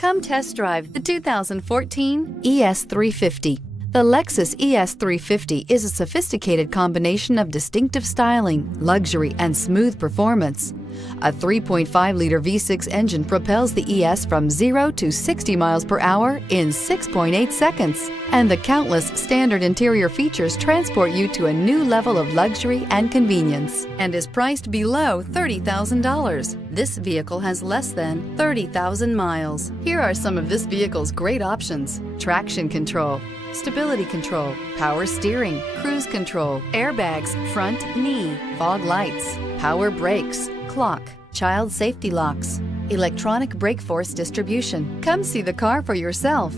Come test drive the 2014 ES350. The Lexus ES350 is a sophisticated combination of distinctive styling, luxury, and smooth performance. A 3.5-liter V6 engine propels the ES from 0 to 60 miles per hour in 6.8 seconds, and the countless standard interior features transport you to a new level of luxury and convenience, and is priced below $30,000. This vehicle has less than 30,000 miles. Here are some of this vehicle's great options: traction control, stability control, power steering, cruise control, airbags, front knee, fog lights, power brakes, clock, child safety locks, electronic brake force distribution. Come see the car for yourself.